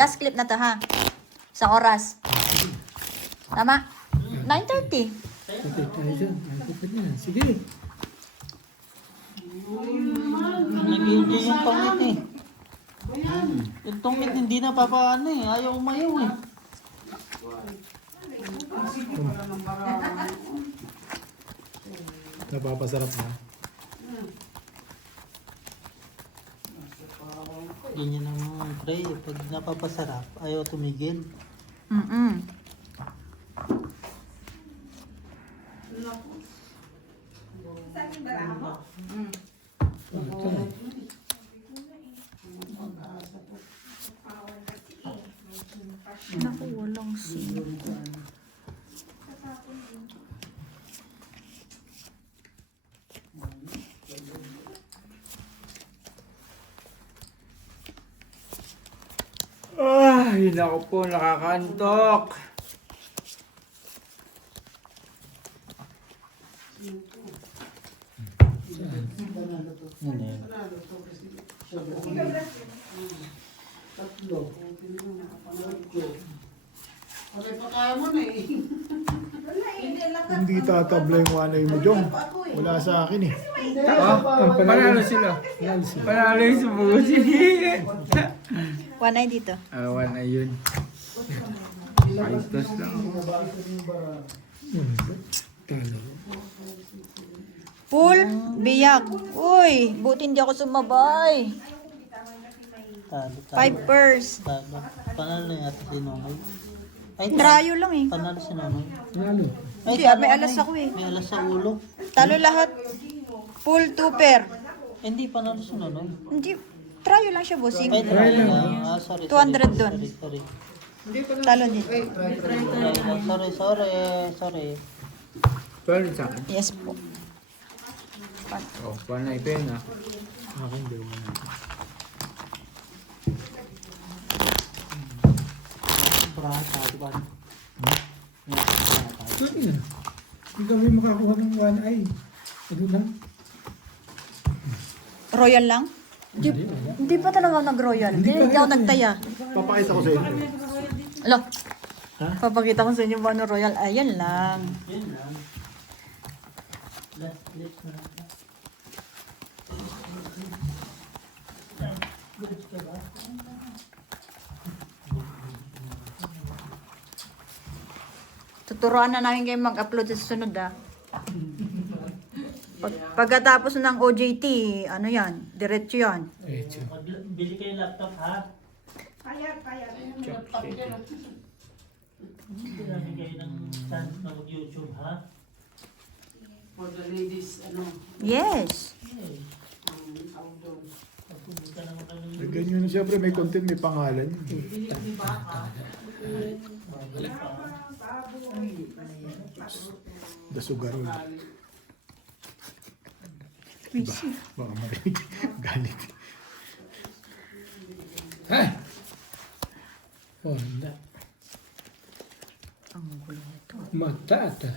Last clip na to ha. Isang oras. Tama? 9:30. Patay tayo dyan. Ay, kapit na. Sige. Nag-enjoy yung tongit eh. Yung tongit hindi na papaano eh. Ayaw umayaw eh. Napapasarap na. Ganyan ang mga pre. Pag napapasarap, ayaw tumigil. Mm-mm. Naku, walang sino. Ay, naku po, nakakantok. Ano yun? Hindi tatabla yung wanay mo, Jong. Wala sa akin eh. Panalo sila. Panalo yung subusi. Wanay dito. Awan na yun. Ayos lang. Pool, biyak. Uy, buti hindi ako sumabay. Talo, talo. 5 purse. Talo. Panalo yata si Nonoy. Ay, Trayo lang eh. panalo si Nonoy. Panalo. Ay, Hindi, talo may ka alas na ako eh. May alas sa ulo. Talo lahat. Pool, 2 pair. Hindi, panalo si Nonoy. Hindi, trayo lang siya, bossing. Ay, try lang. Sorry. 200 dun. Sorry. Talo din. Sorry. 12 sa akin. Yes po. Oh, paano na ito yun ah. Akin, di mo na. Sorry na. Hindi kami makakuha ng one eye. Ano lang? Royal lang? Hindi pa talaga nag-royal. Hindi ako nagtaya. Papakita ko sa inyo. Alo. Papakita ko sa inyo ba ano royal. Ayan lang. Yun lang. Last clip na lang. Tuturuan na namin kayo mag-upload sa susunod ah. Pagkatapos ng OJT, ano yan? Diretso yan. Bili kayo laptop ha? Bili kayo ng chance na mag-YouTube ha? For the ladies, ano, Yes. outdoor. Pagpunta naman kayo ng Ganyan na siyempre, may content, may pangalan. Dasugarol. Baka marinig. Galit. Ay! Wala. Ang gulo nito. Matata.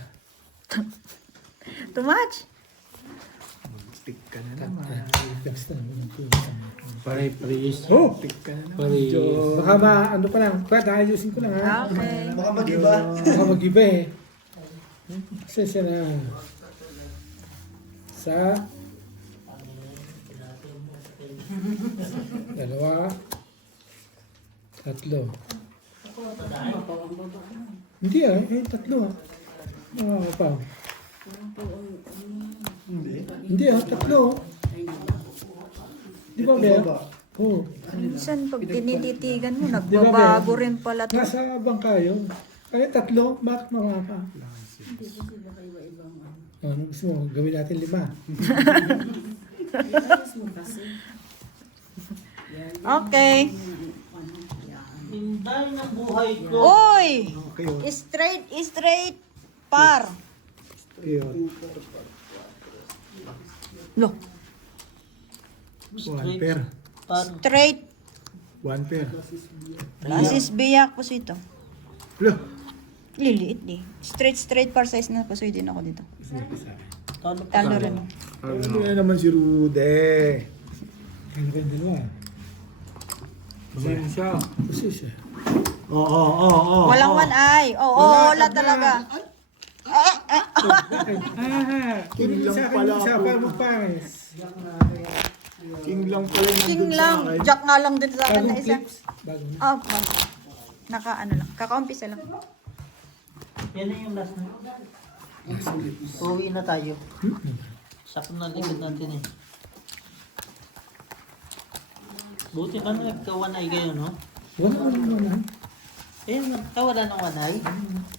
Too much? Tik ka na naman. Pare-please. Oh! Tik ka na naman. Pare. Baka ano pa lang. Pwede ayusin ko lang ha. Okay. Baka mag-iba. Baka mag-iba eh. Sesa na. Sa. Dalawa. Tatlo. Hindi ah. Tatlo ah. Pa. Hindi ah. Tatlo. Di ba ba? Oo. Minsan pag tinititigan mo, Di ba, nagbabago Ben? rin pala to. Nasa bangka yun. Kaya tatlo, bakit mga pa? Ano gusto mo? Gawin natin 5. Okay. Hinday ng buhay ko. Uy! Okay, oh. Straight par. Ayun. Lo, One pair. Paano? straight. One pair. Lasis biyak po ito. Loh. Liliit di. Straight par size na pasoy din ako dito. Talo Talo rin. Ano na naman si Rude? Ano ba yung dalawa? Sino siya? Kasi siya. Walang one eye. Oo, wala talaga. King lang Sa akin pala yung isa ako. pa mo pares. King lang pala yung King nandun sa lang. akin. Jack nga lang din sa akin na Bagong isa. clips. Bagong. Oh, naka ano lang. Kakaumpisa lang. Yan na yung last na. Uwi na tayo. Sakto na likod natin eh. Buti ka na nagka-one-eye kayo, no? Wala. Eh, wala ng one-eye?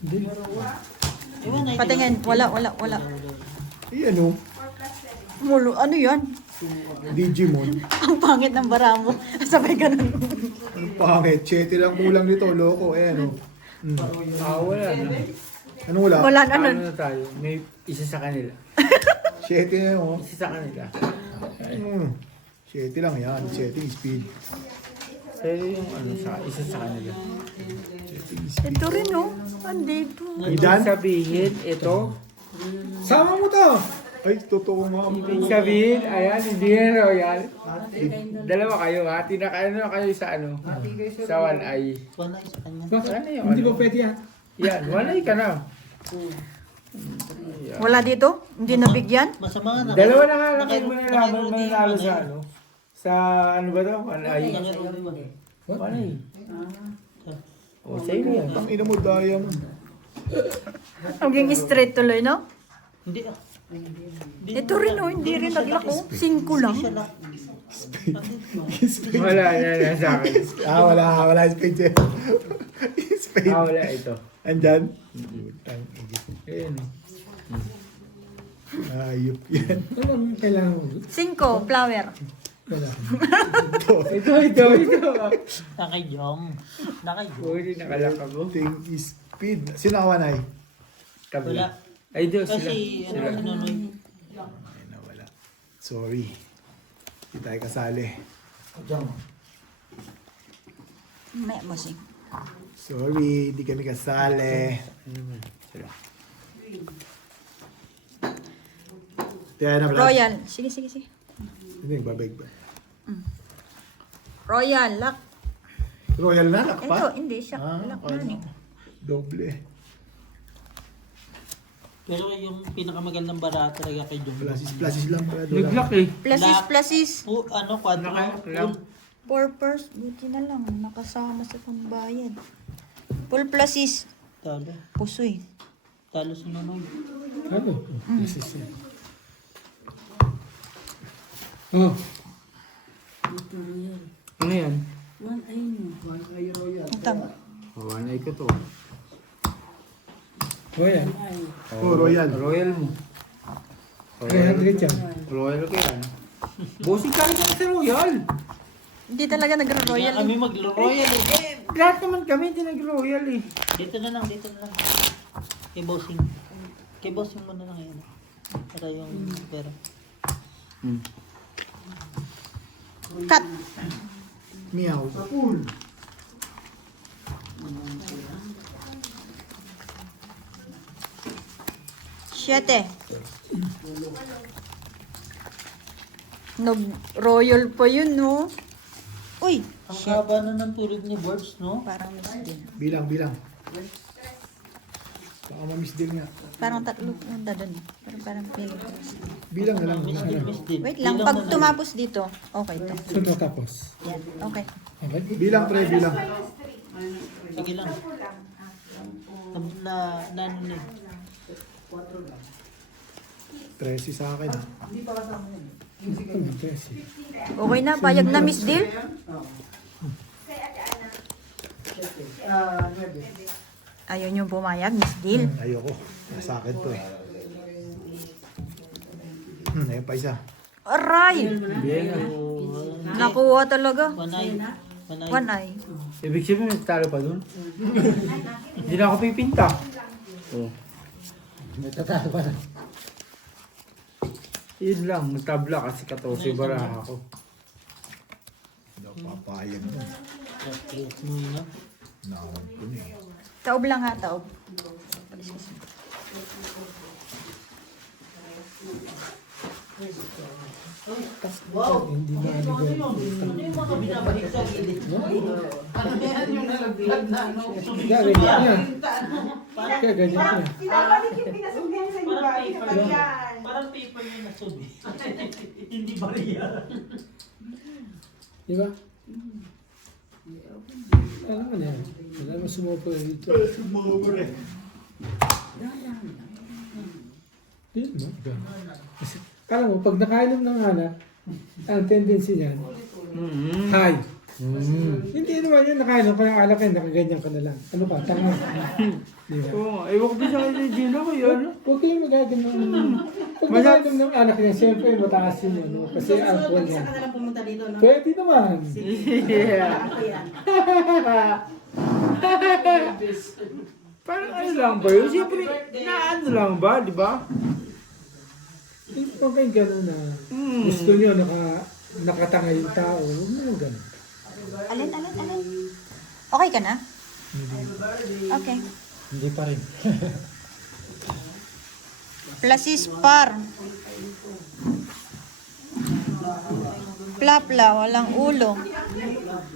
Hindi. Eh, one-eye Patingin. Wala. Eh, ano? Mulo. Ano yan? Digimon. Ang pangit ng bara mo. Sabay ganun. Ang pangit. 7 lang kulang nito. Loko. Eh, ano? Wala na. Ano wala? Wala na Ano nun. na tayo? May isa sa kanila. 7 na yun. Oh. Isa sa kanila. 7 lang yan. 7 speed. Pero yung ano sa isa sa kanila. 7 speed. Ito rin, no? Andito. Ay, dyan? Sabihin, ito. Sama mo to! Ay, totoo nga. Ibig sabihin, ayan, hindi yan royal. Dalawa kayo, hati na kayo sa ano? Sa one eye. One-eye sa kanya. Ano yun? Hindi ba pwede yan? Yan, one eye ka na. Wala dito? Hindi nabigyan? Masama nga na. Dalawa na nga lang kayo Naka-Rudy mananalo yung sa one-eye. ano? Sa ano ba daw? One eye. Naka-Rudy one-eye. One eye. O, sa'yo yan. Ang ina mo, diamond. Naging straight tuloy, no? Hindi ah. Ito rin, no? Hindi rin naglako. 5 lang. Siya lang. Wala na sa akin. Wala speed yan. Speed. Wala ito. Andyan? Ayan. Ayop yan. Ano kailangan mo? 5, flower. Wala. Ito. Nakay-jong. Pwede nakalaka mo. Ting speed. Sinawan ay? Kabila. Ay, Diyos sila. Kasi, Sila. Nonoy. Ay, nawala. Sorry. Hindi tayo kasali. May musing. Sorry, hindi kami kasali. Sila. Kaya na pala. Royal. Sige. Hindi, babag ba? Royal. Lock. Royal na, lock pa? Ito, hindi siya. Ah, Lock okay. na ni. Doble. Pero yung pinakamagandang bara talaga kay Jong. Plasis lang. Kaya doon lang. Nag-lock eh. Pluses. Quadro. Lang. Purpose. Buti na lang. Nakasama sa pambayad. Full pluses. Talo. Pusoy. Talo si Nonoy. Ano? This is it. Oh. Ano yan? Ang tama. One eye ko to. Royal. Oh, Royal. Royal mo. 300 yan. Royal ko yan. Bossing ka rin sa Royal. Hindi talaga nag-royal. Kaya kami mag-royal eh. Lahat naman kami hindi nag-Royal eh. Dito na lang. Kay Bossing. Kay Bossing mo na lang yan. Para yung pera. Cut. Meow. Siyete. Nag-royal pa yun, no? Uy! Ang Shit. haba na ng tulog ni Birds, no? Parang miss din. Bilang. Baka ma-miss din nga. Parang tatlo punta doon. Parang feeling ko. Bilang na lang. Miss din. Wait lang, Bilang pag mo na. tumapos dito, okay to. Saan tapos? Yan, okay. Okay. Bilang, pre, bilang. Sige lang. Ano na eh. 13 sa akin. Okay na, payag na Miss Deal. Ayaw niyo pumayag, Miss Deal. Ayoko. Sa akin to eh. Ayun pa isa. Aray! Nakuha talaga. One-eye. One eye. Ibig sabihin may talo pa dun? Hindi na ako pipinta. Oh. May tatalo pa dun. Yun lang, magtabla kasi 14 baraha ako. Hindi ako papayag mo. Yes, mo yun. Nakawag ko na eh. Taob lang ha, taob. Wow! Hindi na ano ba? Ano yung mga binabalik sa gilid? Ano yan yung nalaglag na ano? Kaya ganyan niya. Kaya ganyan niya. Pinabalik yung pinasugyan sa iba. Parang paper Pinabalik lang. yan. Parang paper yung nasubi. Hindi bariya. Di ba? Ano man yan? Wala mo sumupo dito. Yun mo. Kasi, kala mo, pag nakainom ng alak, ang tendency niyan, high. Hindi naman yun, nakainom ka ng alak yan, nakaganyan ka na lang. Ano ka, tanga. Di ba? Oo, ewan ko ba sa kanya Gina ko yun? Huwag kayong magagano. Pag nakainom ng alak niya, siyempre mataas yun. Ano, kasi alcohol Isa niya. ka na lang pumunta dito, no? Pwede naman. Yeah. Ako yan. Parang ano lang ba yun? Siyempre, naano lang ba, di ba? Hindi pa kayo gano'n na gusto nyo nakatanga yung tao. Huwag mo yung gano'n. Alin? Okay ka na? Okay. Hindi pa rin. Plasis par. Plapla, walang ulo.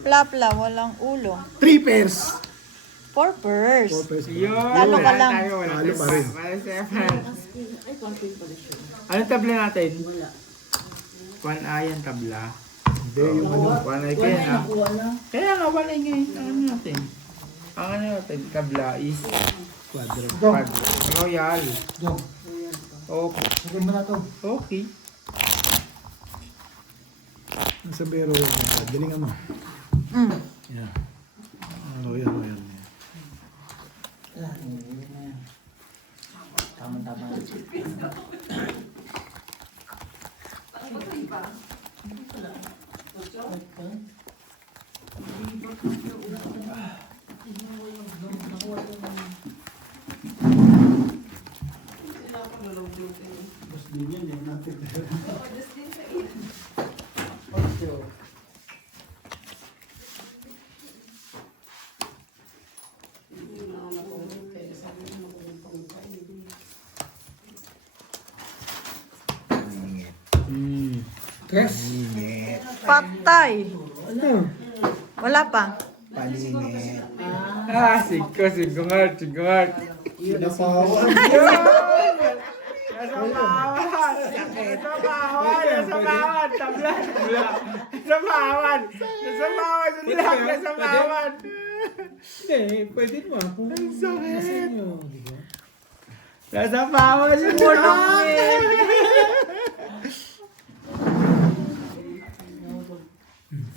Plapla, walang ulo. 3 pairs. 4 purse. 4 pairs. Yun, Talo ka wala lang. tayo, wala Talo pa rin. Wala siya. Anong tabla natin? 1A yung tabla. Hindi, yung ano. 1A kaya na. Kaya nga, 1A ngayon. Ano natin? Ang ano natin, tabla is Quadro. Royal. Go. Okay. Sagay mo na to. Okay. Ang sabero yun. Galingan mo. Mm. Yeah. Royal. Tama-tama. Tres. Patay. Ano? Wala pa. Singungat. Pinapawan. Nasabawan. Tabla. Nasabawan. Hindi, pwede naman. Kung nasa inyo, di ba? Nasabawan yung bulong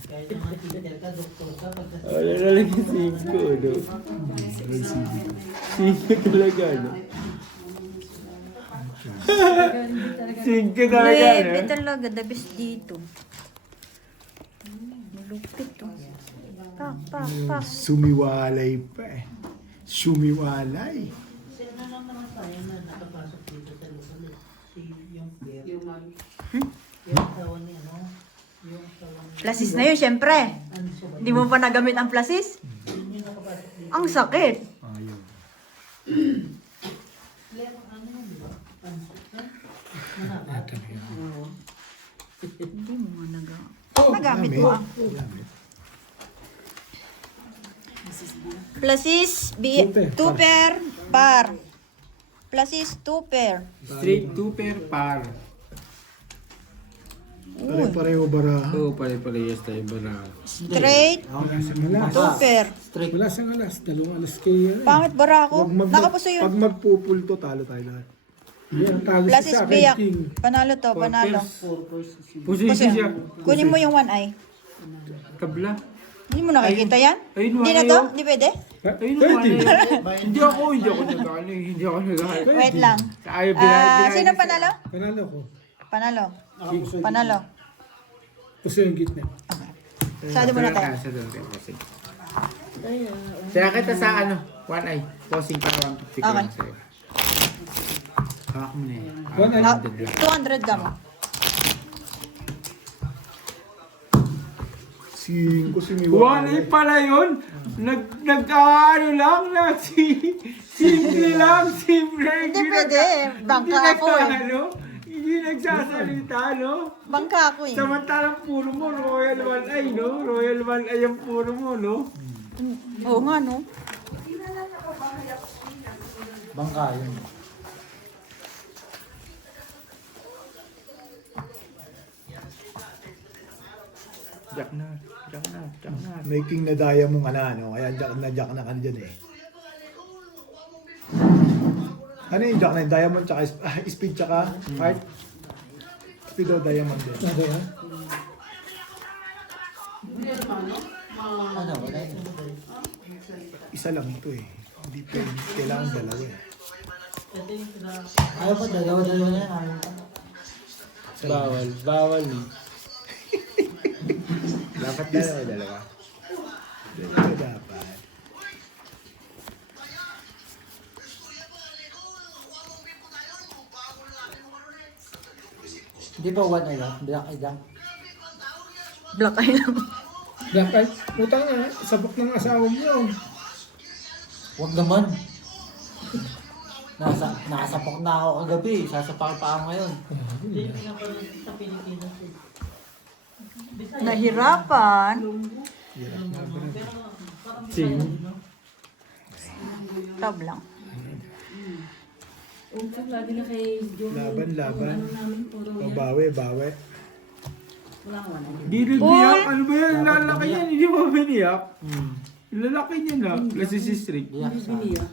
Kahit naman tigil ka, doktor ka, pagka Wala na lang yung 5, no? 5 talaga, no? 5 talaga, no? Grabe talaga, the best dito. Malupit to. Pak. Sumiwalay pa eh. Sumiwalay. sino na lang naman tayo na nakapasok dito sa lugar. Si yung bear. Yung mag... Yung asawa ni ano? Yung asawa ni... Plasis na yun, syempre. Hindi mo pa nagamit ang plasis? Yung nakapasok dito. Ang sakit. Ayun. Ano yun, di ba? Hindi mo nga nagamit mo ah. Gamit. Plasis, Tuper. tuper, par. Plasis, tuper. Straight 2 pair par. Pare-pareho baraha. Oo, pare-parehas tayo ba na? Straight, Wala siyang alas. tuper. Wala siyang alas. 2 alas kayo. Pangit bara ako. Nakapuso Pag yun. magpupulto, talo tayo lahat. Hindi, ang talo Plasis, sa akin, biyak. king. Panalo to, panalo. Position siya. Kunin mo yung one eye. Tabla. Hindi mo nakikita yan? Ayun, Hindi na wala to? yun. Hindi pwede? Ayun Pwede. Hindi ako nag-ano. Wait lang. Ayaw, Sino panalo? Panalo ko. Panalo. Puso yung gitna. Sado mo na tayo. Kaya kita sa ano, 1 eye. Posing para 150 ko Okay. lang sa'yo. Hawak mo na yan. 1 eye. 200 ka mo. 5 1 sumiwalay. eye pala yun. Nag-ano lang na simple lang. Simple. Hindi pwede. Bangka ako eh. Ano? Hindi Hindi nagsasalita, no? Bangka ako eh. Samantalang puro mo, Royal 1i, no? Royal 1i ang puro mo, no? Oo nga, no? Bangka yun. Jack na. Making na daya mong ano, kaya jack na ka dyan eh. Ano yung jack na yun? Diamond tsaka speed tsaka heart? Speed o diamond din. Ano ba? Ano, wala yun. Isa lang ito eh. Hindi pwede. Kailangan dalawa eh. Ayaw ko, dalawa-dalawa na yan. Bawal eh. Dapat dalawa. Dalawa dapat. Hindi ba 1 eye lang? Black eye lang. Black eye lang. Black eye. Putang na, sabok ng asawa mo. Huwag naman. Nakasapok na ako kagabi. Sasapak pa ako ngayon. Nahirapan. Sing. Tab lang. Lagi na kay Joe. Laban. Puro O bawi. wala ko na. Di rin biyak. Ano ba yan? Lalaki yan. Hindi mo biniyak. Lalaki niya na. Kasi si Strick. Biyak sa Biniya.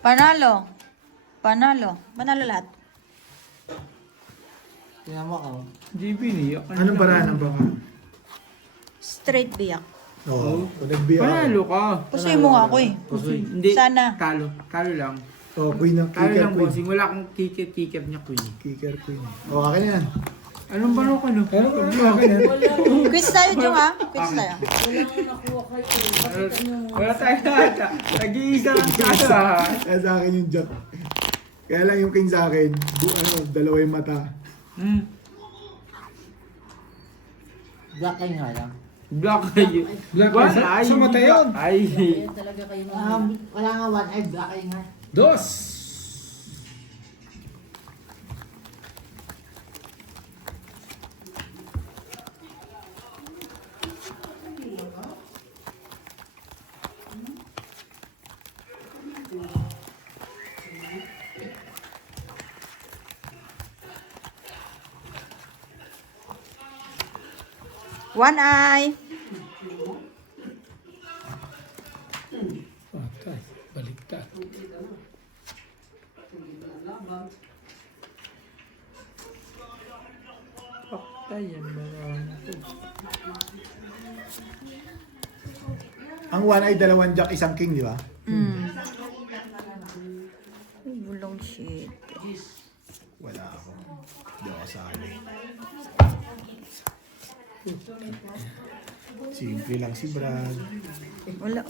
Panalo. Panalo lahat. Tingnan mo ako. Hindi biniyak. Anong paraan ng baka? Straight biyak. Oo. Kung nagbiyak. Panalo ka. Pusoy mo nga ako eh. Hindi. Sana. Talo. Talo lang. Oh, queen ng Talo kicker lang, queen. bossing. Wala akong kicker niya, queen. Kicker queen. O, akin na yan. Anong baro ka, no? Ano ba? Akin yan. Quiz tayo, Jung ha? Quiz tayo. Wala akong nakuha kay Joe. Pakita niyo. Wala tayo nata. Nag-iisa lang tayo, ha? Kaya sa akin yung jack. Kaya lang yung king sa akin, dalawa yung mata. Black eye nga lang. Black eye. Black eye. eye. Sa mata yun. Ay. Kaya talaga kayo mga... Wala nga 1 eye. Black eye nga. Dos. One eye. Patay. Baliktad. Patay yan. Ang one ay dalawang jack, isang king, di ba? Bulong shit. Wala ako. Hindi ako sali. Simple lang si Brad. Wala.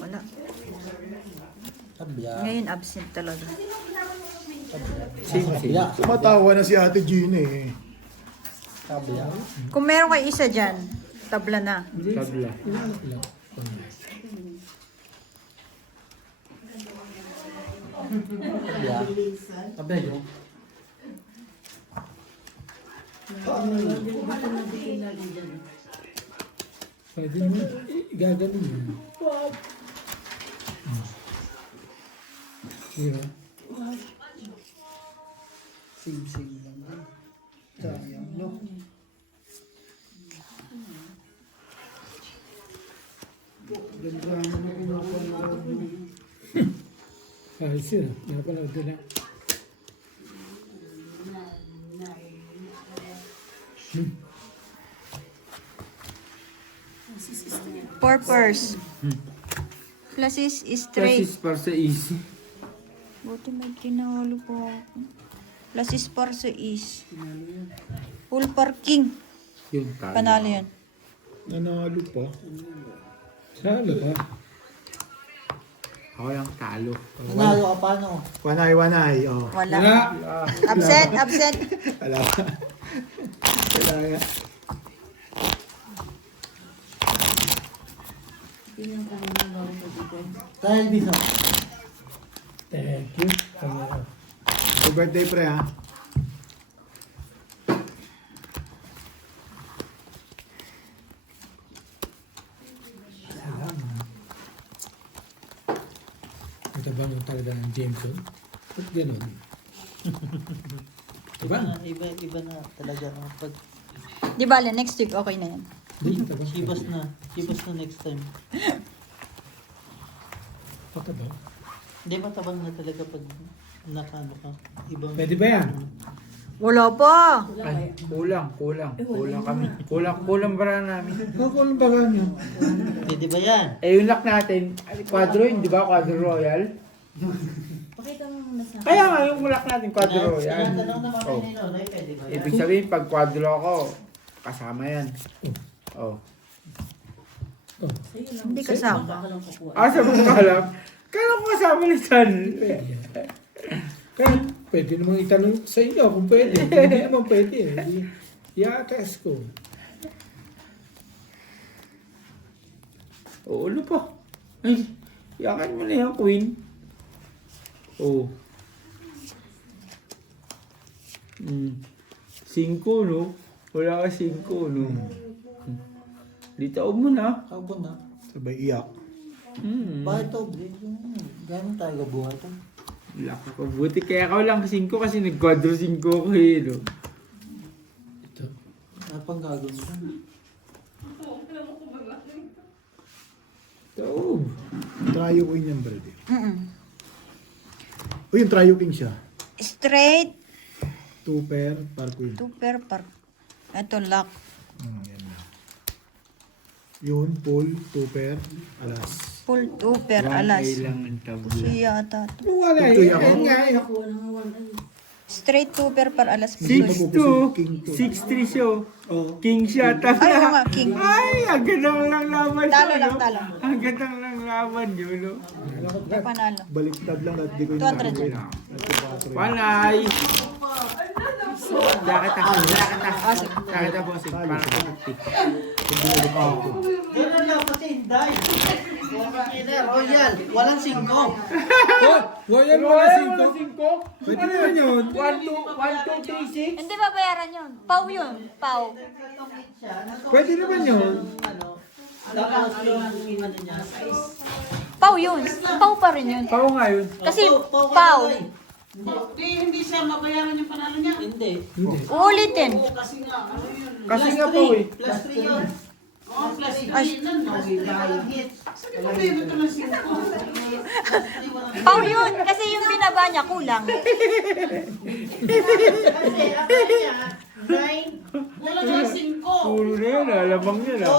Tabla. Ngayon absent talaga. Tabla. Tumatawa na si Ate Gina eh. Tabla. Kung meron kayo isa dyan, tabla na. Tabla. Tabla. Tabla yun. Pwede mo. Gagaling mo. Di ba? Sing lang. Sayang, no? Ganda naman pinapanood mo. Ayos yun. Napanood nila. Purpose. Plasis is straight. Kasi para sa easy. Buti may tinalo po ako. Plasis para sa is. Full parking. Yun, talo. Panalo yan. Nanalo pa. Talo pa. Ako yung talo. Nanalo ka paano? Wanay. Oh. Wala. Wala. Absent. Wala pa. Wala nga. Dahil dito. Thank you. Happy birthday, pre, ha? Kita ba nung talaga ng Jameson? Ba't ganun? Diba? Iba na talaga. Pag Di ba, next week okay na yan. Hindi kita ba? Chivas na next time. Patabang. Hindi, matabang na talaga pag nakano ka. Ibang... Pwede ba yan? Wala pa. Ay, kulang kami. Kulang bara namin. Kung ba ganyan? Pwede ba yan? Eh, yung lock natin, quadro yun, di ba? Quadro Royal. Pakita mo muna sa Kaya nga, yung lock natin, quadro Royal. Tinatanong na Oh. mami ni Nonoy, pwede ba yan? Ibig sabihin, pag quadro ako, kasama yan. Oh. Sa'yo lang. Hindi kasama. Baka lang kukuha. Ah, sabi ko alam. Kala ko kasama ni San. Kaya pwede namang itanong sa iyo kung pwede. Kung hindi naman pwede. I-attest ko. Oo, ano pa? Ay, yakan mo na yan, Queen. Oh. 5, no? Wala ka 5, no? Dito mo na. Kaubo na. Sabay iyak. Bakit to, Bre? Gano'n tayo gabuhat to? Wala ka pa. Buti kaya ka lang 5 kasi nag-quadro 5 ko eh, no? Ito. Napang gagawin ka. Taob. Trio queen yan, brother. Mm-mm. O yung trio king siya. Straight, 2 pair, par queen. 2 pair par. Ito, lock. Yan na. Yun, full, 2 pair, alas. Full 2 pair, 1A alas. lang ang tabla. Siya ata. Wala Ito eh. yan. Yan nga eh. Nakuha ng one. Ay, Straight 2 pair par alas. 6-2. King 2. 6-3 siya. Oh. King siya. Ay, oo nga, king. Ay, ang gandang lang laban Talo yun, lang, no? talo. Ang gandang lang laban yun, no? Ito panalo. Baliktad lang at di ko 200 yan. Panay! Dakita. Ah, sige. Dakita, bossing. Parang 50. Gano'n lang kasi hinday. Royal, walang 5. Royal mo na 5. Pwede naman yun. 1, 2, 3, 6. Hindi ba bayaran yun? Pau yun. Pau. Pwede naman yun. Tapos yung ano niya, size. Pau yun. Pau pa rin yun. Pao nga yun. Kasi Pau. pau. hindi siya mabayaran yung panalo niya. Hindi. Hindi. Ulitin. Kasi nga, ano yun? Kasi nga po eh. Plus 3 yun. Oh, plus Ay. 3 nun. Sabi ko, pwede ito ng 5. Pau yun. Kasi yung binaba niya kulang. Kasi ako niya, 9, Wala nga 5. Puro na yun, alamang yun ah.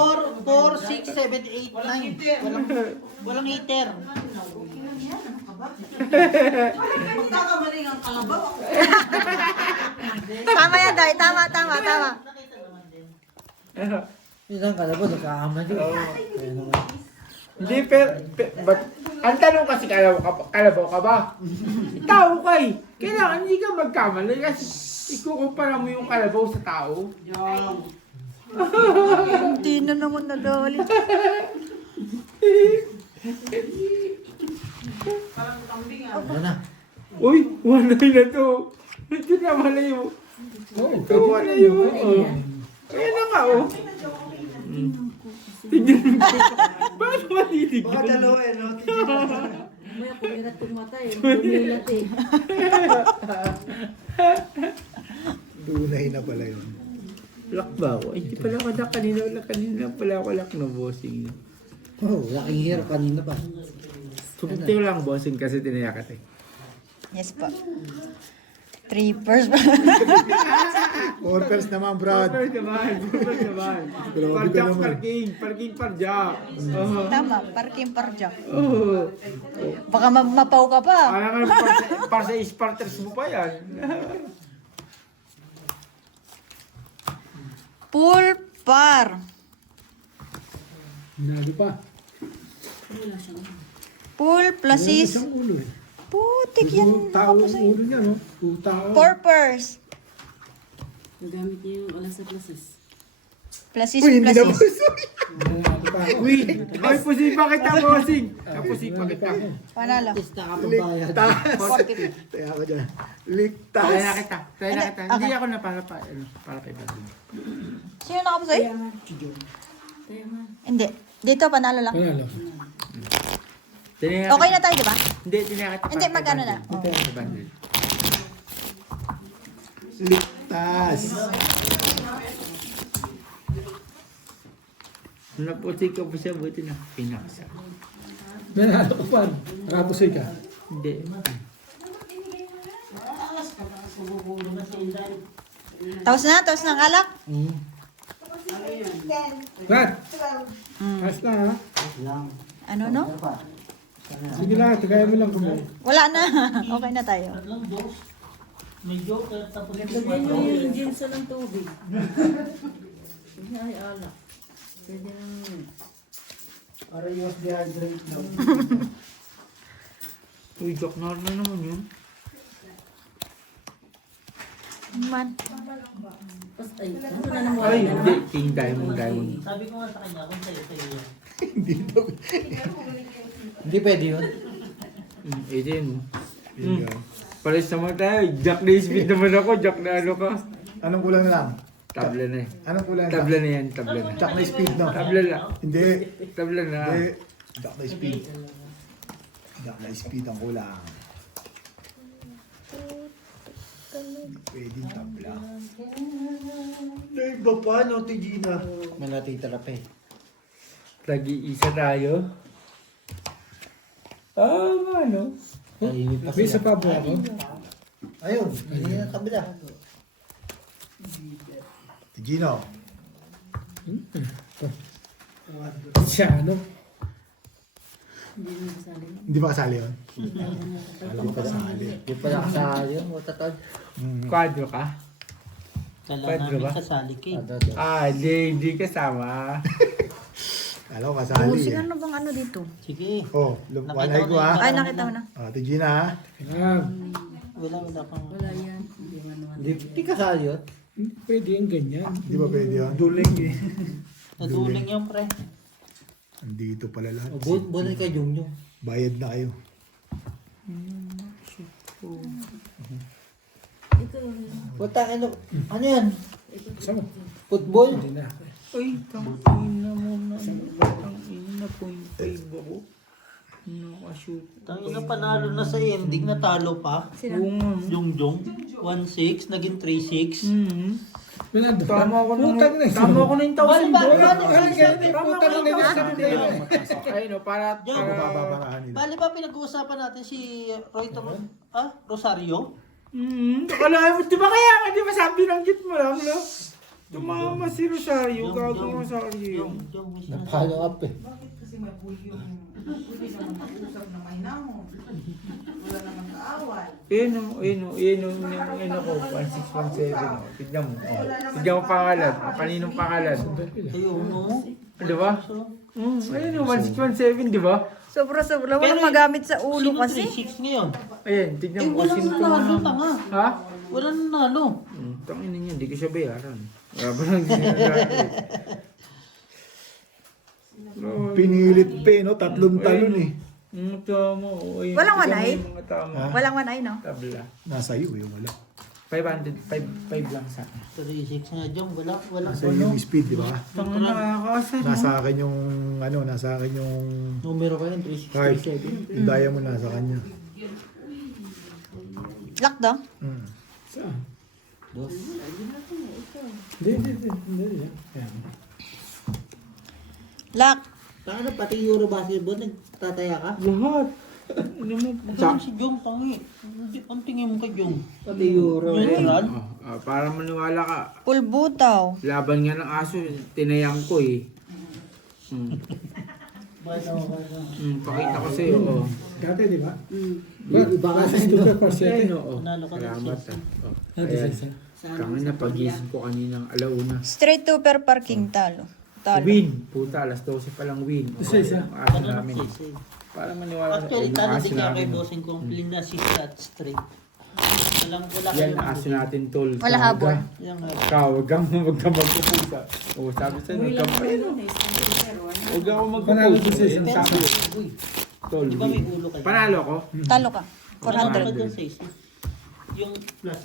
4, 6, 7, 8, 9. Walang heater. Magkakamaling ang kalabaw. Tama yan, Day. Tama. Nakita naman din. Isang kalabaw, nagkakamali. Hindi, pero, but, ang tanong kasi kalabaw ka ba? Tao ka eh. Kailangan hindi ka magkamali kasi ikukumpara mo yung kalabaw sa tao. Hindi na naman nadali. Ano na? Uy, wala na to. Ito na malayo. Oo. Ito malayo. Oh. Ayan na nga oh. Tignan mo. Bakit matitignan? Baka dalawa eh, no? Mamaya pumirat yung mata eh. Bumilat eh. Dunay na pala yun. Lock ba ako? Ay, di pala ako na kanina pala ako lock na bossing. Oh, laking hero kanina pa. Sumunti ko lang bossing kasi tinayakat eh. Yes po. 3 pairs. 4 pairs naman, Brad. Super naman. Grabe ka Parjak, naman. parking, parjak. Tama. Parking parjak. Oh. Baka mapaw ka pa. Alam nga, para sa Sparters mo pa yan. Full par. Hinalo pa. Full plus Meron is. isang ulo eh. Putik yan. Siguro tao ang ulo niya, no? Tao. 4 pairs. Nagamit niya yung alas sa places. Plus is, Uy, hindi plus na is. Hinalo pa ako. Uy, ay pusipa kita bossing. Ay pusipa kita. Panalo. Tista ka pambayad. 40. Kaya ako dyan. Try Ligtas. na kita. Hindi ako na para kay Badin. Sino nakapasay? Tayo man. Hindi. Dito, panalo lang. Panalo. Tinayakit. Okay na tayo, di ba? Hindi, tinayakit. Hindi, magkano na? Ito yung bundle. Ligtas. Naputi ka pa siya, buti na. Pinaksa. May nalo ko pa. Nakapusoy ka. Hindi. Tapos na ang alak? Brad, ayos na ha. Ano, no? Sige lang, tagayan mo lang kumain. Wala na. Okay na tayo. Tatlong dose. May joker tapos Lagyan nyo yung ginsa ng tubig. Ay, alak. Pwede nang... Para yung dehydrate na. Uy, Jack na naman yun. Man. Tapos, ay, ano na naman? Ay, hindi. King Diamond. sabi ko nga sa kanya kung sa'yo yan. Hindi pwede yun. Ito yun. Pares naman tayo. Jack na speed naman ako. Jack na ano ka. Anong kulang na lang? Tabla na eh. Anong kulang na Tabla lang? na yan. Tabla na. Jack na speed, no? Tabla na. Hindi. Tabla na. Hindi. Jack na speed. Jack na speed ang kulang. Pwede tabla. Iba pa, no, Tijina? May natitira pa eh. Tag-iisa tayo. Ano? May isa pa po ako. Ayun, hindi na kabila. Tijino. Siya, ano? Hindi ba kasali yun? Alam ko kasali. Di pala kasali yun. Matatag. Kwadro ka? Kala Pedro namin ba? kasali ka eh. Hindi kasama. Alam ko kasali Sige, eh. ano bang ano dito? Sige. Oh, walay ko ha. Ay, nakita mo na. Ah, Tijina ha. Ah, Wala kang... Wala yan. Hindi man naman. Di kasali yun? pwede yung ganyan. Di ba pwede yun? Duling eh. Naduling yung pre. Andito pala lahat. Bulan ka yung. Bayad na kayo. Puta, ano yan? Kasama. Football? Hindi na. Ay, tangina mo na. Tangina, 0.5 ako. Nakashoot. Tangina panalo na sa ending, natalo pa. Oo nga. Jong. 1-6, naging 3-6. May nandun. Tama ako na. Putang na. Tama ako na yung 1,000 Bali ba? doon. Putang na yung sabi na yun. Ay, no, para... Yung- Bababarahan nila. Bali ba pinag-uusapan natin si Rosario? Akala mo, di ba kaya nga, di ba sabi ng git mo lang, no? Tumama si Rosario, gago Rosario. Yung Napalo up eh. Bakit kasi mabuli yung... Pwede naman mag-usap na mahinahon. Wala naman kaaway. Yun ako, 1617. Tignan mo. Tignan mo pangalan. Kaninong pangalan? Ayun, no? Di ba? Ayun yung 1617, di ba? Sobra-sobra. Walang magamit sa ulo Sino kasi. 3-6 ngayon? Ayan, tignan mo. Walang Sino nanalo, to? tanga. Ha? Walang nanalo. Tangin na niya, hindi ko siya bayaran. Wala ba lang ginagawa? Pinilit pa eh, no? Tatlong talon eh. Tama. Ayun, Walang tignan mo wanay? yung mga tama. Walang one eye, no? Tabla. Nasa iyo eh, wala. 500, 5 lang sa akin. 3-6 nga dyan, wala. Nasa iyo yung speed, di ba? Tangin na nakakasan. Nasa akin yung, nasa akin yung Numero ka yun, 3-6, heart. 3-7. Yung diamond nasa kanya. Lockdown? Saan? Dos. Hindi. Ayan. Lock. Paano pati Euro basketball, nagtataya ka? Lahat. Ano mo? Saan si Jong, tangi? Ang tingin mo kay Jong? Pati Euro. Neutral? Para maniwala ka. Pulbutaw. Laban nga ng aso, tinayang ko eh. Pakita ko sa'yo. Oh. Dati, di ba? Iba kasi super course Ayun, yan. oo. Panalo ka ng Salamat. six. Ayan. Kami na pagising ko kaninang alauna. Straight to per parking talo. Talo. Win. Puta, alas 12 pa lang win. Isa-isa. Yung aso Ano namin. sisi? Para maniwala Actually, yung talo aso din kaya kay namin. bossing kong Linda si at straight. Wala Yan, kayong aso natin, tol. Wala habol. Yan nga. Huwag kang magkapusa. Oo, sabi sa'yo, huwag kang huwag ako Panalo magkapusa. sa isang Yan, Pero, sabi. uy, Tol, di ba may ulo kayo? Panalo ko? Talo ka. Panalo ka 400. dun sa isi. Yung Ah,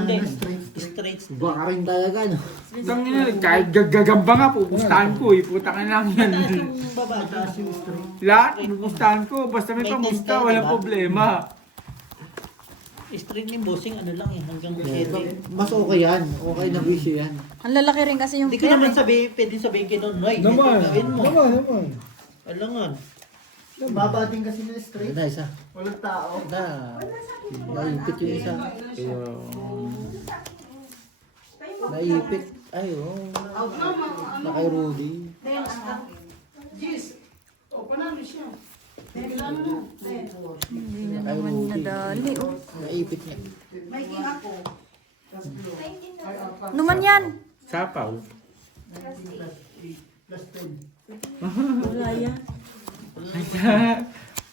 hindi. straight. Straight. Baka rin talaga, no? Tangina, kahit gagamba nga, pupustahan ko eh. Putang ina lang yan. Yung baba. Mataas yung straight. Lahat, pupustahan ko. Basta may May pamusta, tester, walang diba? problema. Straight ni bossing, ano lang eh, hanggang Mas okay yan. Okay na bisyo yan. Ang lalaki rin kasi yung Hindi ko naman sabihin, pwede sabihin kay Nonoy. Naman, Gawin mo. naman. Alangan. Baba din kasi na Ayun straight. na, isa. Walang tao. Na, naipit yung isa. Naipit. Ay, oh. Na kay Rudy. Jis. O, panalo siya. Hindi na naman nadali. Oh. Naipit niya. May king ako. Numan yan. Sapaw. Plus 10. Wala yan.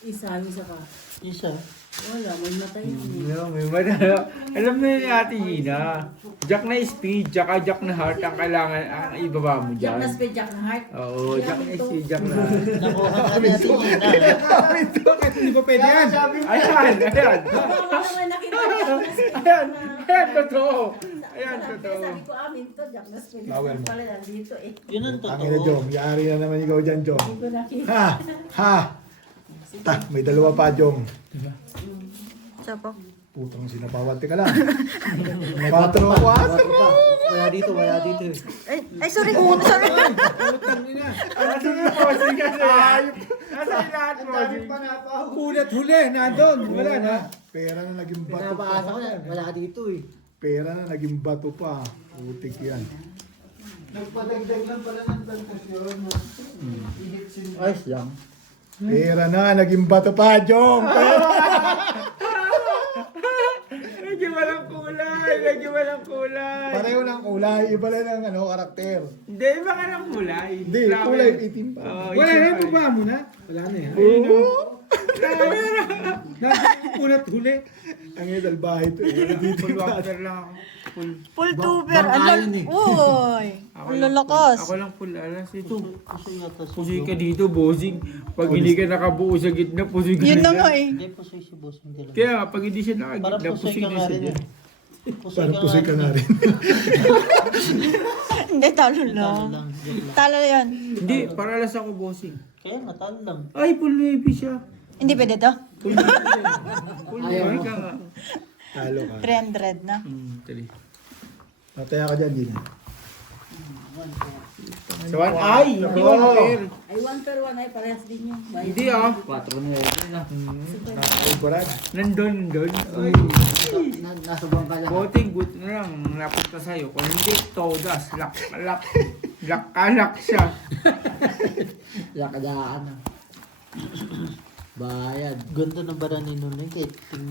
Isa, isa ka. Isa. Wala, may matay yun eh. No, may madala. Alam na ni Ate Gina. Jack na speed, tsaka Jack na heart ang kailangan, ang ibaba mo Jack dyan. na speed, Jack na heart. Oo, Jack na speed, Jack na heart. Nakuha ka na natin Gina. Bakit hindi pa pwede yan? Ayan, ayan. Wala naman nakita ko Jack na speed. Ayan, ayan, totoo. Ayan, Sabi totoo. ko amin to, Jack na speed. Bawal mo. Pala nandito eh. Yun ang Ang ina, totoo. Jong. Yari na naman ikaw dyan, Jong. Hindi ko nakita. Ha! Ha! Ta, may dalawa pa, Jong. Sapaw. Putang sinapawat. Teka lang. May 4 4 pa. what? 4 pa. Kaya dito, kaya dito. Ay, sorry. Sorry. Nasa yung posing kasi. Nasa yung lahat posing. Ulat huli, nandun. Wala na. Pera na naging bato Pinapaasa ko pa. na. Wala ka dito eh. Pera na naging bato pa. Putik yan. Ayos lang. Pera na naging bato pa, Jong. Medyo walang kulay, medyo walang kulay. Pareho ng kulay. Iba lang ng ano, karakter. Hindi, iba ka ng kulay. Hindi, Grabe. kulay itim pa. Oo, Wala itim na, pa. baba mo na. Wala na yan. Grabe. Nandun yung ulat huli. Ang ina, dalbahe ito. Dito Full pa. water lang ako. Full. Full tuber. Bangkalan eh. Uy. Ako Ang lang lalakas. Ako lang full alas ito. Puso yata. Pusoy ka dito, bossing. Pag hindi ka nakabuo sa gitna, pusoy ka Yun na dyan. nga eh. Hindi, pusoy si bossing talaga. Kaya nga, pag hindi siya Parang nakagitna, pusoy pusoy ka na nga siya rin dyan. eh. Parang pusoy ka nga rin. Hindi, talo Talo lang. lang. Joke lang. Talo yan. Hindi, para alas ako, bossing. Kaya nga, talo lang. Ay, full navy siya. Hindi pwede to. Full navy. Full navy ka nga. Talo ka. 300 na. Tali. Nataya ka dyan, Gina. So, ay, hindi Oo. fair. Ay, 1 per 1 ay parehas din yun. Bayad. Hindi ah. 4 na yun. Nakakain ko rin. Nandun. Ay. Nasa bangka lang. Boting good na lang napunta sa'yo. Kung hindi, todas. Lak siya. Lakadaan na. Bayad. Ganda ng bara ni Nonoy.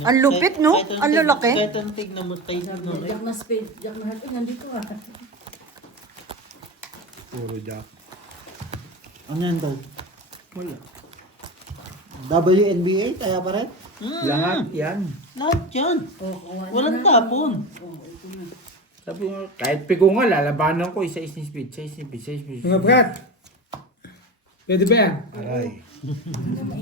Ang lupit, no? Ang lalaki. Kahit ang tignan mo kay Nonoy. Jack na speed, Jack na heart. Ay, nandito ah. Puro jack. Ano yan, Tol? Wala. WNBA, kaya pa rin? Lahat yan. Lahat yan. Oh, kawan Walang na. tapon. Oh, ito na. Sabi nga, kahit pigo nga, lalabanan ko, isa speed. Mga brat. Pwede ba yan? Aray.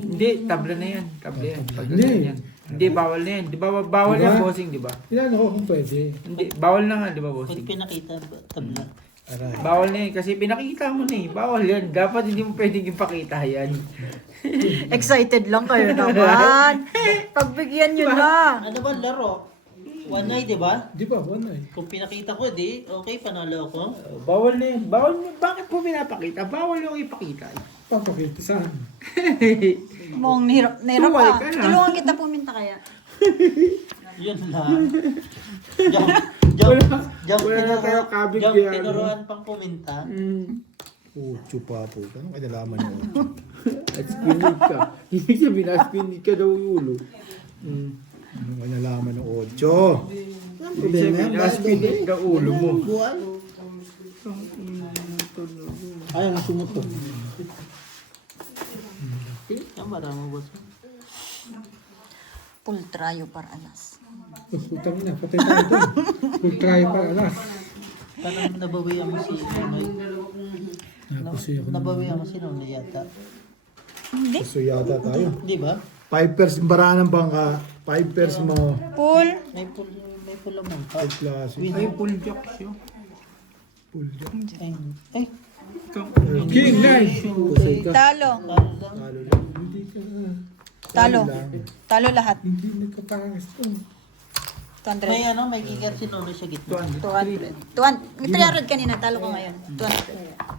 Hindi, tabla na yan. Tabla yan. Tabla Hindi. na yan. Hindi, bawal na yan. Di ba, bawal Diba? yan, bossing, di ba? Ilan ako kung pwede. Hindi, bawal na nga, di ba, Pwede bossing? pinakita tabla. Aray. Bawal na yan, kasi pinakita mo na eh. Bawal yan. Dapat hindi mo pwedeng ipakita yan. Excited lang kayo naman. Pagbigyan nyo na. Ano ba laro? One night, di ba? Di ba? Wala eh. Kung pinakita ko, di, okay, panalo ako. Bawal na yan. Bawal na. Bakit mo pinapakita? Bawal yung ipakita. Papakita saan? Mong nahirap Tuwal pa. ka na. Tulungan kita puminta kaya. Yun lang. Jump, wala na tayo kabig jump, yan. tinuruan pang kuminta. Ucho pa po. Anong kinalaman niyo? At spinig ka. Ibig sabihin na spinig ka daw yung ulo. Anong kinalaman ng ocho? Ibig sabihin na spinig ka ulo mo. Buwan. Ay, ang sumot to. Ang marami boss. Full trayo para alas. Putang ina, patay tayo doon. Full try pa, alas. Parang nabawian mo si Nonoy. Napusi ako. Nabawian mo si Nonoy yata. Hindi. Gusto yata tayo. Di ba? 5 pairs baraan ng bangka. 5 pairs mo. Pool. May pula mo. 5 klase. Ay, full jack siya. Full jack. Ay, King, nine. Pusay ka. Talo. Talo lang. Hindi ka, Talo. lang. Talo lahat. hindi nagkapangas to. 200. may kicker si Nono sa gitna. 200. 300 kanina. Talo ko ngayon. 200.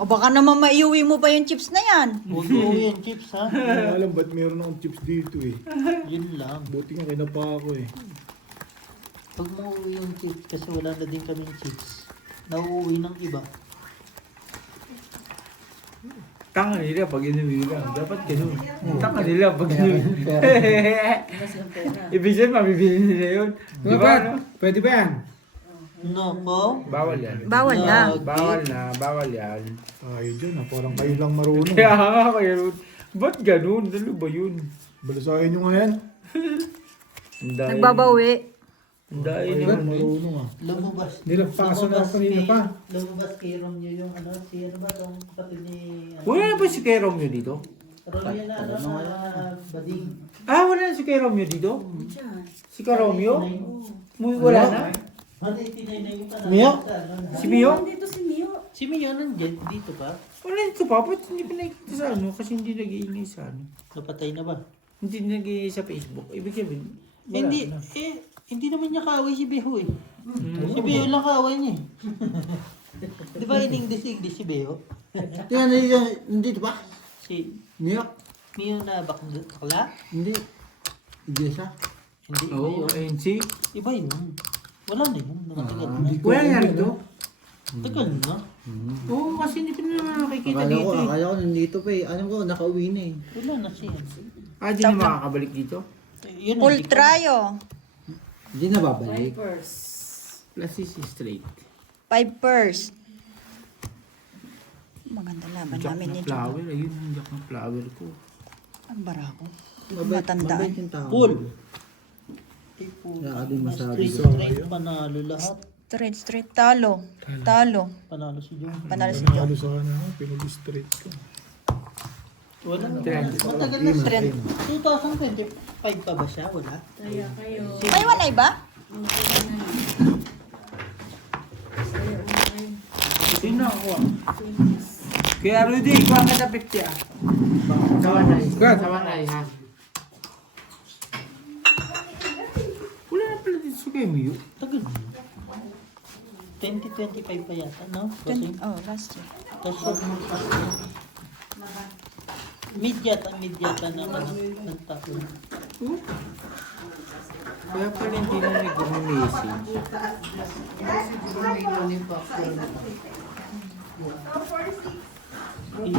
O baka naman maiuwi mo pa yung chips na yan. Huwag mo yung chips ha. Hindi ko alam ba't meron akong chips dito eh. Yun lang. Buti nga kinapa ako eh. Pag mo yung chips, kasi wala na din kami chips. Nauuwi ng iba. Tanga nila pag inuwi lang. Dapat ganun. Tanga nila pag inuwi. Ibig sabihin, mabibili nila yun. Di Mga ba, Brad, no? pwede ba yan? Noko. Bawal yan. Bawal na. Bawal yan. Tayo dyan ah, parang kayo lang marunong. Kaya nga kayo ron. Ba't ganun? Ano ba yun? Balasahin nyo nga yan. Ang dahil- Nagbabawi. Ang dahil Kayo naman. marunong ah. Lumabas. Nilagpasan na ako kanina pa. Lumabas kay Romeo yung ano, si ano ba itong kapatid ni... Wala na ba si Kuya Romeo dito? Romeo na ano, bading. Ah, wala na si Kuya Romeo dito? Diyan. Si Kuya Romeo? Wala na? Ano yung tinay na yung panahon? Mio? Si Mio? Nandito si Mio. Si Mio nandiyan, dito pa. Wala nito pa. Ba't hindi pinakita sa ano? Kasi hindi nag-iingay sa ano. Napatay na ba? Hindi nag-iingay sa Facebook. Ibig sabihin, wala Hindi, na. hindi naman niya kaaway si Beho eh. Si Beho lang kaaway niya eh. Di ba in-English si Beho? Tingnan nandito ba? Si Mio? Mio na bakla? Hindi. Hindi siya. Hindi, iba Oo, yun. ANC. Iba yun. Wala na yun. Nakatagal na. Wala na rito. Tagal na. Oo, kasi hindi ko naman nakikita Akala dito eh. ko nandito pa eh. Alam ko, nakauwi na eh. Wala na siya. Ah, di na makakabalik dito? Yun, Full hindi ko- tryo. Hindi na babalik. Plus is straight. 5 purse. Maganda laban Jack namin na ni Joe. flower. Ayun, yung jack na flower ko. Ang barako. Mabait Matandaan. yung tao. Full. Wala ka din masabi. Straight, panalo lahat. Straight. Talo. Talo. Panalo si John. Panalo si Joe. Ano sana ako, pinag-straight ko. Wala na. Trend. Matagal na. Trend. 2025 pa ba siya? Wala. Kaya kayo. May wala iba? Sino ako? Kaya Rudy, kuha ka na picture. Sawanay. Brad. Sawanay ha. Wala na pala dito sa Kemio. Tagal na. 2025 pa yata, no? Kasi, Oh, last year. tapos, midyata na nagtapon. Kaya pala hindi na nag-message.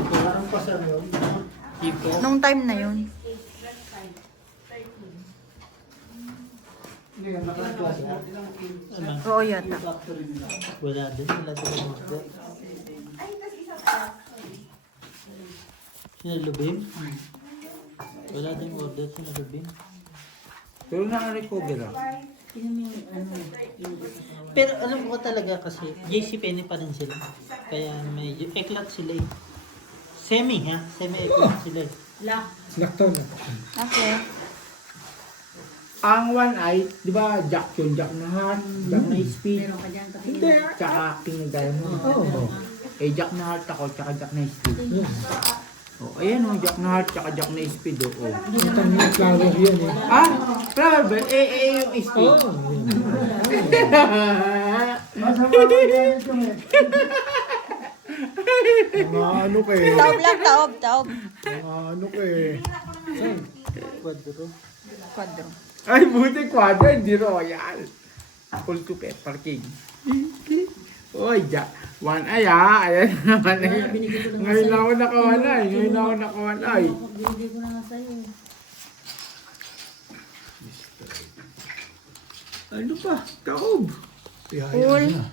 Parang pasar yun. Ipo. Nung time na yun. Ano? Oo yata. Wala din. Wala sa mga Sinalubim? Wala din order sinalubim. Pero naka-recover ako. Pero alam ko talaga kasi, JCPenney pa rin sila. Kaya may eklat sila eh. Semi ha? Semi-eklat sila eh. Lakton na. Okay. Ang one eye, di ba Jack yun? Jack na heart, Jack na speed. Meron ka dyan kasi. Hindi. Tsaka king na diamond. Oo. Eh, Jack na heart ako, tsaka Jack na speed. Oh, ayan o, Jack na heart, tsaka Jack na speed. Oh. Utang niya flower yan eh. Ah, flower ba? Yung speed. Oo. Mga ano ka eh. Taob lang, taob. Mga ano ka eh. Quadro. Quadro. Ay, buti quadro, hindi royal. Full to pepper king. Oy, Jack. One eye ha. Ayan naman eh. Ngayon na ako nakawala eh. Ngayon na ako nakawala eh. Binigay ko na nga sa'yo. Ano pa? Kaob. Tihaya Full. na.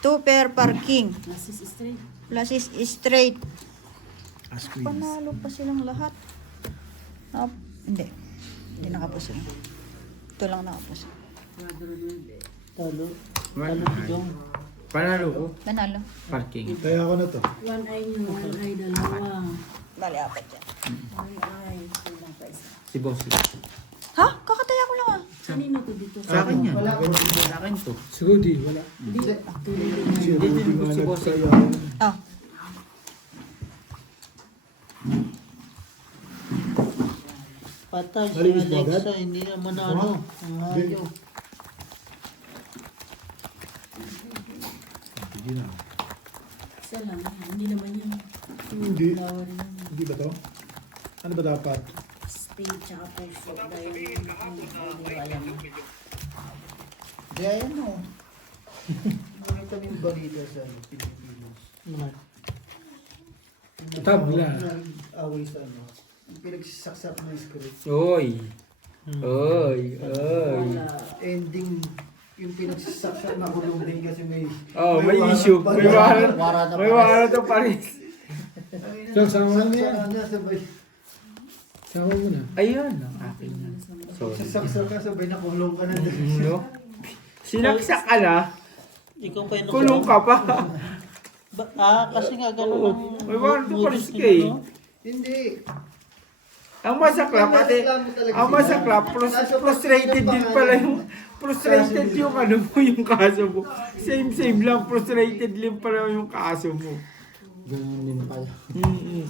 2 pair parking. Nasis straight. Plus is straight. As queens. Panalo pa silang lahat. Ah, hindi. Hindi nakapuso. Ito lang nakapos. Talo. One Talo si eye. Jong. Panalo ko. Manalo. Parking. Kaya ako na to. One eye nyo, one eye dalawa. Bali, apat yan. One eye, kulang pa isa. Si Bossy. Ha? Kakataya ko lang ah. Kanino to dito? Sa akin yan. Sa akin to. Si Rudy, wala. Hindi din si Bossy. Ah. Patay si Malinis ba Alexa, agad? hindi naman ano. Ang ayaw. Hindi na. Isa lang, hindi naman yun. Hindi. Flower yun. Hindi ba to? Ano ba dapat? Spade tsaka puso. Dahil hindi ko alam. Di ayan o. Nakita mo yung balita sa Pilipinas. Naman. Tabla. Away sa ano. Yung pinagsasaksak ng script. Oy. Oy. Oy. Ending, yung pinagsasaksak na kulong din kasi may... Oh, may issue. May warat. May warat ang Paris. So, sama mo na yan. Ano, sabay. Sama mo na. Ayun. Ang akin yan. Sorry. Sasaksak ka, sabay nakulong ka na din. No? Sinaksak ka na. Ikaw pa yung Kulong ka pa. Kasi nga ganun Oo. ang May warat ang Paris ka eh. Hindi. Ang masaklap kasi, ang masaklap, frustrated din pala yung, frustrated yung ano mo, yung kaso mo. Same lang, frustrated din pala yung kaso mo. Ganun din pala. Mm-mm.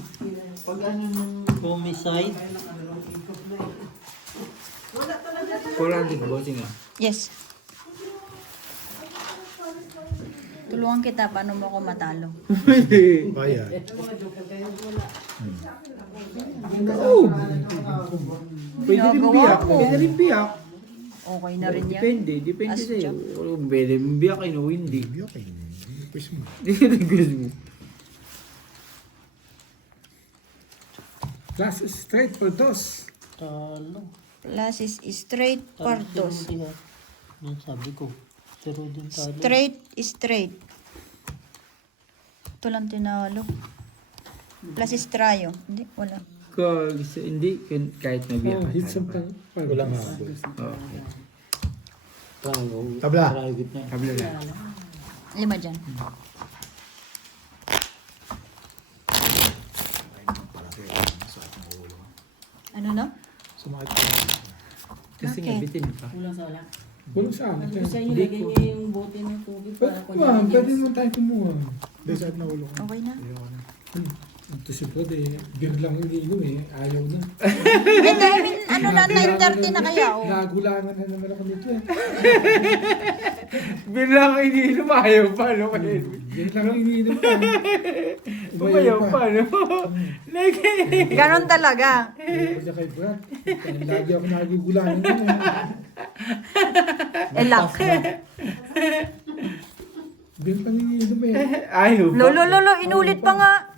Pag ano nung... homicide. 400 bossing ah. Yes. Tulungan kita, paano mo ako matalo? Kaya. Oo. Pwede rin Ginagawa biyak. mo. Pwede rin biyak. Okay na rin yan. Depende As sa'yo. job. Kung pwede mong biyak o hindi. Okay. Push mo. Hindi ka nag-guess mo. Last is straight for dos. Talo. Plus is straight Talo partos. si Rudy, ha. Yan sabi ko. Pero din talo. Straight is straight. Ito lang tinalo. Plus is trayo. Hindi, wala. Hindi, kahit na biyak. Oh, hit some pang. Walang habol. Okay. Tabla. Kabila lang. 5 dyan. Ano na? Sumakit Kasi nga Bakit? bitin pa. Kulang sa wala. Walang saan. Ano siya, ilagay niya yung bote ng tubig para Pwede mo tayo kumuha. Desert na ulo ko. Okay na. Ito si Fred eh. Beer lang hindi ko eh. Ayaw na. Eh, dahil ano na, 9:30 na kaya oh. Nagulangan na naman ako nito eh. Bilang iniinom, ayaw pa, no? Beer lang iniinom pa. Umayaw pa, no? Ganon talaga. Ayaw siya kay Brad. Kaya lagi ako nagugulangan na eh. Elak. Beer lang iniinom eh. Ayaw pa. Lolo, inulit pa nga.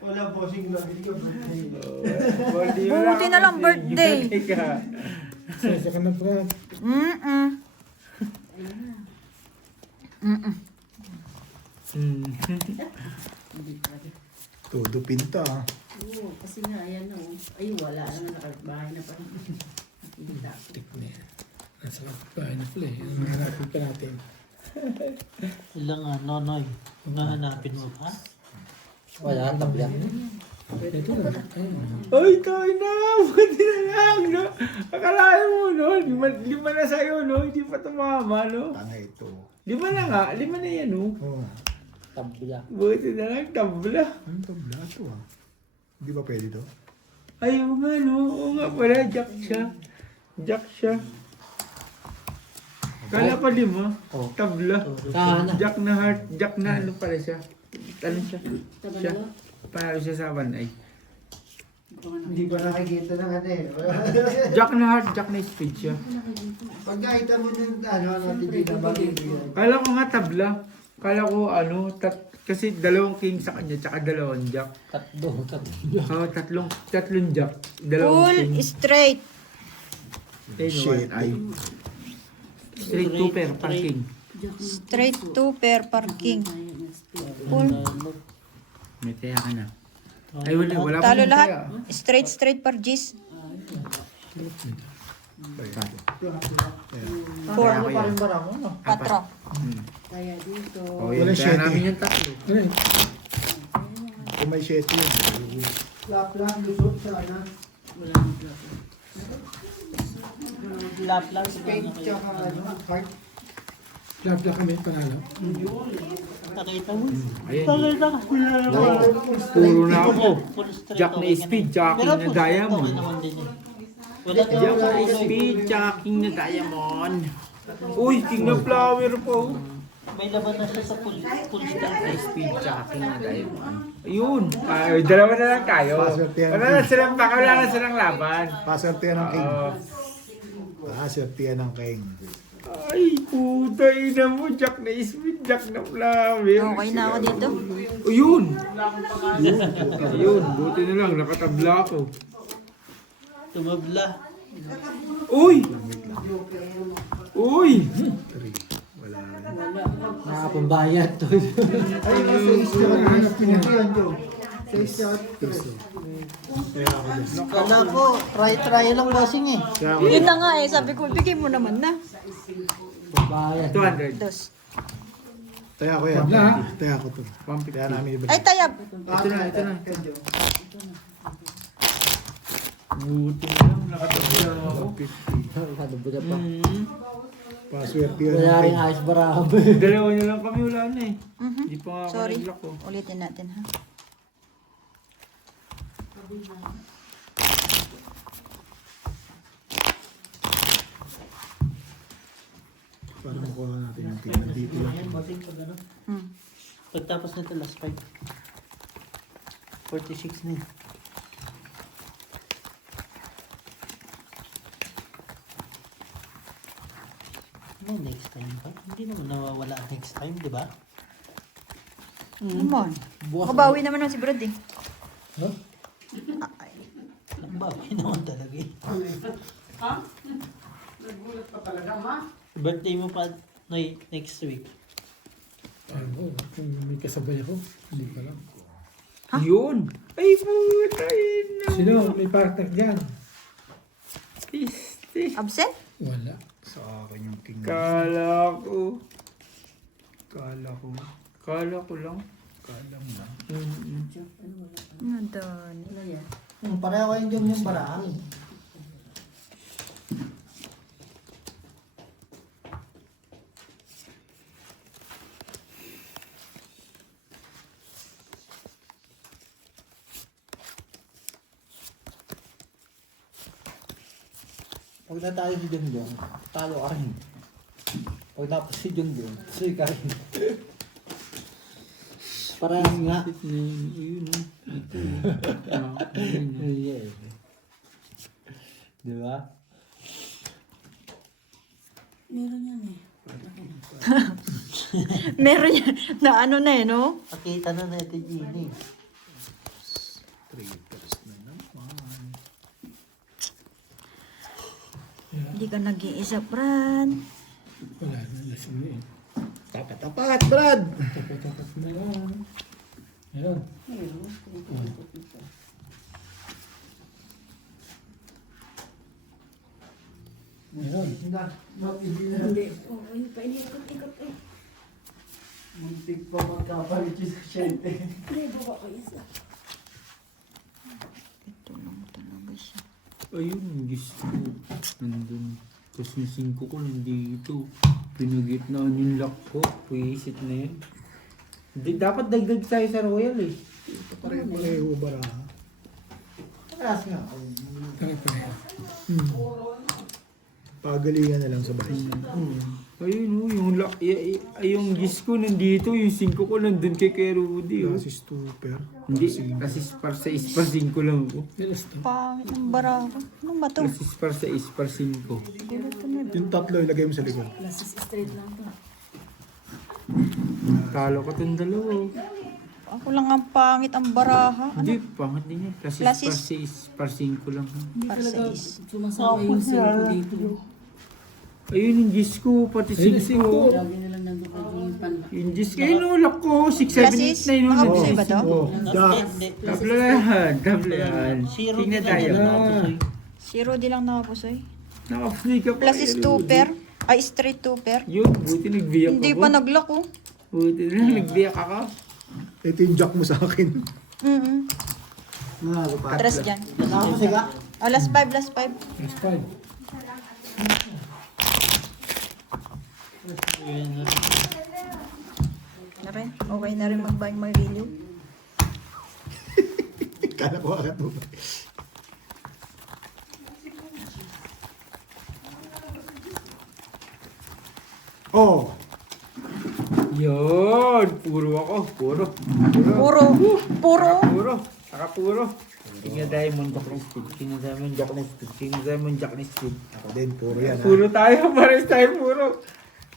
Wala bossing lang. Hindi ka birthday. Buti na lang birthday. Sasa ka na Brad. Mm-mm. Todo pinta. Oo, kasi nga, ayan o. Ay, wala naman, nakabahay na pa. Nakikita. Tik na yan. Nasa kapitbahay na pala eh. Ang hanapin ka natin. Ilang nga, nonoy. Nahanapin mo pa? Wala, tabla. Ito na. Ayun. Ay, tayo na! Buti na lang, no? Akalain mo, no? Lima na sa'yo, no? Hindi pa tumama, no? Tanga ito. 5 na nga. 5 na yan, no? Oh. Tabla. Buti na lang, tabla. Anong tabla ito ah? Hindi ba pwede to? Ayaw nga, no? Oo nga pala, jack siya. Jack siya. Kala pa 5. Tabla. Sana. Jack na heart. Jack na ano pala siya. Ano siya? Siya. Tabalo? Panalo siya sa 1 ay. Hindi ba nakikita ng ano eh? Jack na heart, jack na speed siya. Pag nakita mo yung ano, hindi na magiging. Kala ko nga tabla. Kala ko ano, kasi 2 king sa kanya, tsaka 2 jack. Tatlo. Oo, tatlong jack. 2 Full king. straight. Shit. Ay. Straight 2 per parking. Straight 2 per parking. Full. May kaya ka na. Ay, wala pa Talo yung lahat. kaya. Straight par G's. Four. Kaya pa rin bara ako, no? 4. Kaya dito. O, yun. Walang Kaya 7. namin yung tatlo. Ano yun? Kung may 7 yun. Lap-lap, lusot sana. Wala nang block. Lap-lap. Spade tsaka ano, heart. Lab-lab kami, panalo. Nakita mo? Ayun. Nakita ka. Puro na ako. Full straight. Jack na okay ka speed, na. jacking Pero na full straight, diamond. okay naman din yun. Wala Jack na speed, jacking na diamond. Uy, king na flower po. May laban na siya sa full straight. Na speed, jacking na diamond. Ayun. Ay, dalawa na lang tayo. Paswerte yan. Wala na silang baka, wala na silang laban. Paswerte ng king. Oo. Paswerte ng king. Ay, puta ina mo, Jack na speed, Jack na flower. Okay na ako dito. Ayun. Ayun, buti na lang, nakatabla ako. Tumabla. Uy! Uy! Nakapambayad to. Ay, yung 6 yun, Joe. 6 yun. Kala ko, try lang bossing eh. Kaya ako, Yun na nga eh. Sabi ko, bigay mo naman na. Pambayad. 200. Dos. taya ko yan. Wala. Taya ko to. 150. Kaya namin ibalik. Ay, tayab. Ito na, ito na. Buti na lang, nakatabla ako. Nakadabda pa. Paswerte yun Wala ng rin king. ayos barahab. Dalawa na lang kami, wala na eh. Mhm. Hindi pa nga ako Sorry. nag-lock oh. Ulitin natin ha. Para makuha natin yung king. Nandito lang. Ayan, bossing pag ano. Hmm. Pagtapos nito, last 5. 46 na yun. May next time pa? Hindi naman nawawala next time, di ba? Naman. Makabawi naman ako si Brad eh. Ay. Bawi naman talaga eh. Nagulat pa talaga, ma. Birthday mo pa next week. Ano, kung may kasabay ako, hindi pa lang. Yun! Ay, puta ina. Sino? May partner dyan? Piste. Absent? Wala. Sa akin yung king. Kala ko. Kala ko lang. Kalam na. Ano doon? Wala yan. Pareho kayong yung barahan. Pag natalo si Jongjong, talo ka rin. Pag tapos si Jongjong, suy ka rin. Parehas nga. Ayun oh. Ito oh. Yeah. Di ba? Meron yan eh. Meron yan. Na ano na eh, no? Pakita na natin Gini. Hindi ka nag-iisa, Brad. Wala na. Lasing na eh. Tapat-tapat, Brad! Tapat-tapat na lang. Ayun. Ayun. Hindi. Oh, ayun pa. Ikot eh. Muntik pa magkapalit yung sasyente. Hindi, baba ko isa. Ito lang talaga siya. Ayun, Diyos ko. Nandun. Tapos yung 5 ko nandito. Pinagitnaan yung lock ko. Puwisit na yan. Dapat dagdag tayo sa Royal eh. Pareho baraha. Parehas nga. Pare-pareho. Pagalingan na lang sa bahay. Ayun oh, yung lock. Yung gis ko nandito. Yung 5 ko nandun kay Rudy oh. Si Stupper. Hindi, kasi par sa par 5 lang oh. Yes, to. Pangit ng bara ko. Anong ba to? Kasi par sa par 5. Yung tatlo ilagay mo sa likod. Lasis straight lang to. Talo ka itong dalawa oh. Ako lang ang pangit ang baraha. Hindi, pangat din yan. Kasi Klasis. par 5 lang ha. Hindi Para talaga sa is. sumasama yung silko dito. Ayun yung gis ko, pati Ayun, 5. Lagi nilang nandun kay yung panla. Yung gis ko, yun oh, lock ko. 6, 7, Klasis? 8, 9 Nakapusoy ba to? Oh, da. Hindi. Tablahan, tablahan. Zero Tingnan din tayo. yan. Si Rudy lang nakapusoy. Naka-free ka pa. Plus stupper. Ay, straight two-per. Yun, buti nagbiyak ako. Hindi pa nag-lock oh. Buti na nagbiyak ako. Ito yung jack mo sa akin. Nanalo pa. Tres dyan. Ako siga. Oh, last 5, last 5. Plus 5. Na rin. Okay na rin mag-buy mag-review. Kala ko agad mo. Oh! Yun, puro ako. Puro. Puro. Saka puro. King na Diamond, Jack na Speed. King na Diamond, Jack na Speed. King na Diamond, Jack na Speed. Ako din, puro yan ha. Puro tayo, pares tayo puro.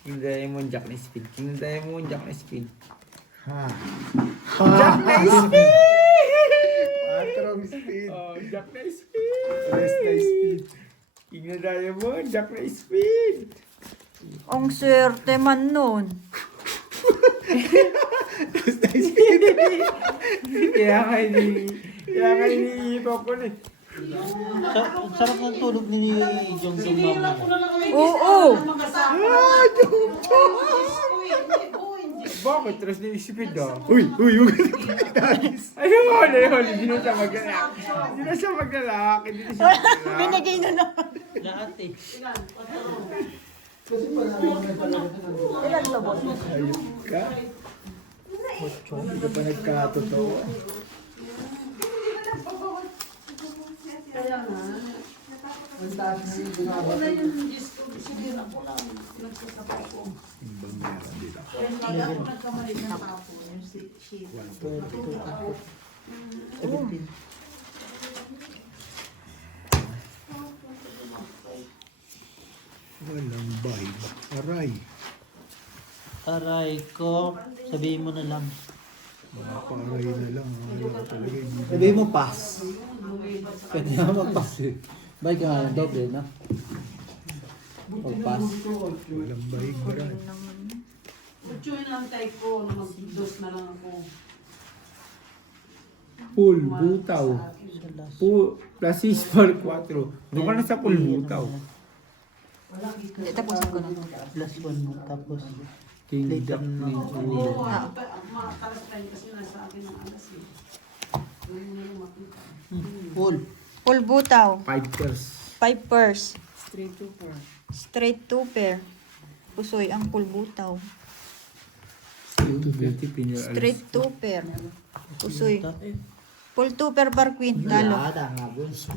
King na Diamond, Jack na Speed. King na Diamond, Jack na Speed. Ha. Jack na Speed! Patrong speed. Oh, Jack na Speed! Rest na speed. King na Diamond, Jack na Speed! Ang swerte man nun. Rest na speed. Kaya kayo iniipa ko na. Sarap ng tulog ni Jong Jong mamaya. Oo. Bakit? Tres na speed ah. Uy! Ayun, hindi na siya maglalak. Hindi na siya maglalak. Hindi na siya maglalak. Binigay na na. Lahat eh. Ilan to, boss? Ayun ka. Hindi ka pa nagkatotoo. Kaya nga, ang taas na yung ginagawa. Wala yung disco, sige na ko lang. Nagsasapaw ko. Ibang meron dito. Kaya hindi ako nagkamali ng tapo, yung sheet. Walang vibe. Aray. Aray ko. Sabihin mo na lang. Mga paray na lang. Wala talaga. Hindi Sabi mo pass. Pwede na mag-pass eh. Bike ka nga, doble na. Pag-pass. walang vibe. Aray. Kutsuin lang tayo ko, na mag-dos na lang ako. Pool, butaw. Plus 6 for 4. Doon ka na sa pool, butaw. Hindi, tapusin ko na. Plus 1 mo. Tapos King later Jack na na Manila. Ah. Makalas tayo kasi nasa akin ng alas eh. Doon mo na lang makita. Full. Full butaw. 5 pairs. 5 pairs. Straight to four. Straight two-pair. Pusoy ang full butaw. Straight two-pair. Pusoy. Full two-pair bar queen. Talo. Wala, nga boss.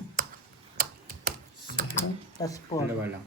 Tapos 4. Dalawa lang.